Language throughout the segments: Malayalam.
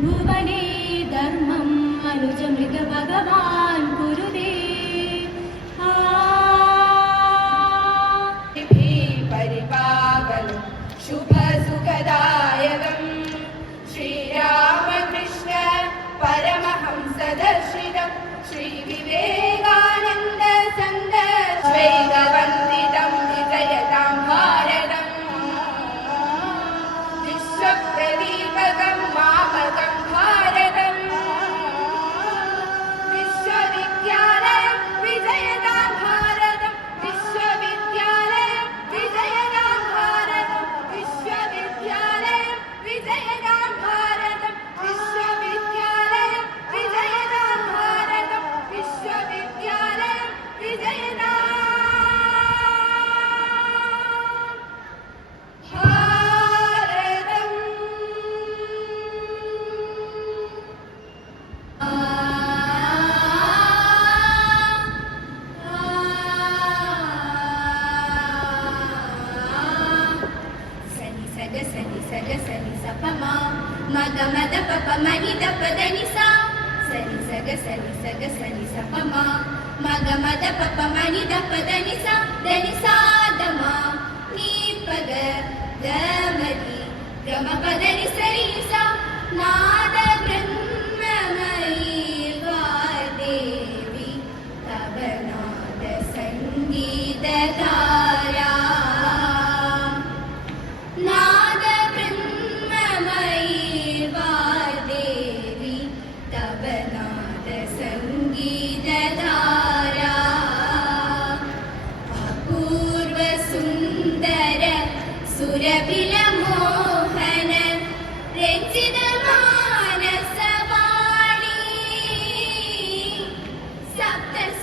ഭുവനേ ധർമ്മം അനുജമൃഗ ഭഗവാൻ കുരുദേ പരിപാവനം ശുഭ സുഖദായകം ശ്രീരാമകൃഷ്ണ പരമഹംസദർശിതം ശ്രീ വിവേകാനന്ദ സന്ത ശ്വേതവന്ദിതം വിജയതാം ഭാരതം വിശ്വപ്രദീപകം മാമകം ഭാരതം വിശ്വവിദ്യാലയം വിജയതാം ഭാരതം വിശ്വവിദ്യാലയം വിജയതാം ഭാരതം വിശ്വവിദ്യാലയം വിജയതാം ഭാരതം വിശ്വവിദ്യാലയം വിജയതാം ഭാരതം വിശ്വവിദ്യാലയം വിജയതാം ഭാരതം. സനി സഗ സനി സഗ സനി സപമ മഗ മദ പപ മനി ദപ ധനി സ സനി സഗ സനി സഗ സനി സപമ മഗ മദ പപ മനി ദപ ധനി സ ദമ നീ പഗ ഗമതി ഗമ പദനി സരി സ നാദ ബ്രഹ്മമയി വാദേവി തവ നാദ സംഗീതധാരാ നാദ ബ്രഹ്മമയി വാദേവി തവ നാദ സംഗീതധാരാ അപൂർവ സുന്ദര സുരഭില മോഹന രചിത മാനസവാണി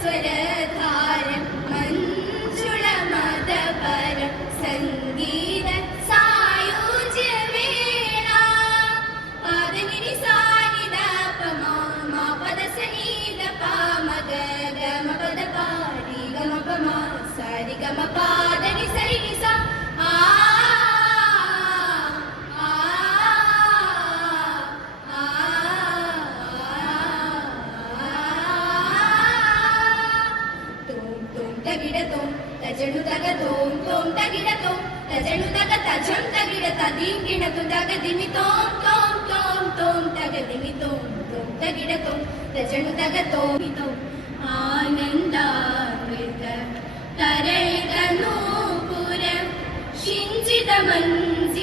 സപ്തസ്വരധാരം മഞ്ജുള മദപരം സംഗീത സായുജ്യവേള പാദനിരി സാനിദ പമാ മാ പദ സനീദ പാമഗ ഗമ പദ പാരി ഗമ പമാ സാരി ഗമ പാദനി സരി സ ആ ആ ആ തോം തോം തകിട തോം തജണു തക തോം തോം തകിട തോം തജണു തക തജം തകിട തദീങ്കിണ തുതക ദിമി തോം തോം തോം തോം തക ദിമി തോം തോം തകിട തോം തജണു തക തോം തോം ആനന്ദാമൃത തരളിത നൂപുര ശിഞ്ചിത മഞ്ജീരാരവ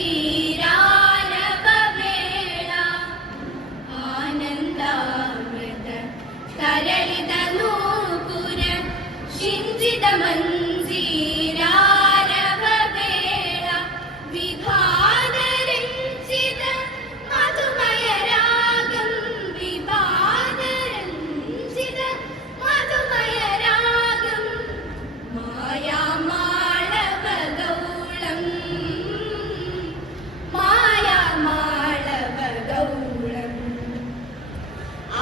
വേള ആനന്ദാമൃത തരളിത നൂപുര ശിഞ്ചിത മഞ്ജീരാരവ വേള വിഭാതരഞ്ജിത മധുമയ രാഗം വിഭാതരഞ്ജിത മധുമയ രാഗം മായാമാളവ ഗൗളം മായാമാളവ ഗൗളം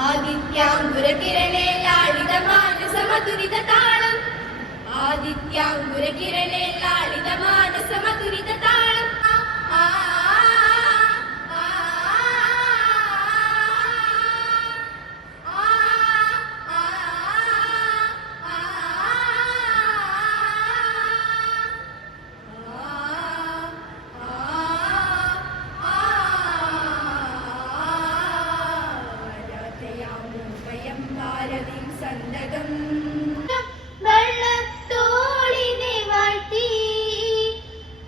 ആദിത്യാങ്കുരകിരണേ ലാളിത മാനസ മധുരിത താളം ആദിത്യാങ്കുരകിരണേ ലാളിത മാനസ മധുരിത താളം ആ ഭാരതീം സന്നദ്ധം വെള്ളത്തോളിനെ വാഴ്ത്തി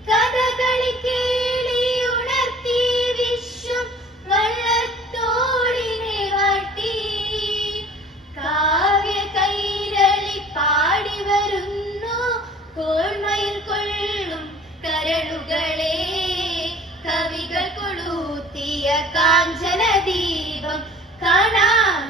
കഥകളി കേളി ഉണർത്തി വിശ്വം വെള്ളത്തോളിനെ വാഴ്ത്തി കാവ്യ കൈരളി പാടി വരുന്നു കോൾമയിൽ കൊള്ളും കരളുകളെ കവികൾ കൊളുത്തിയ കാഞ്ചന ദീപം കാണാം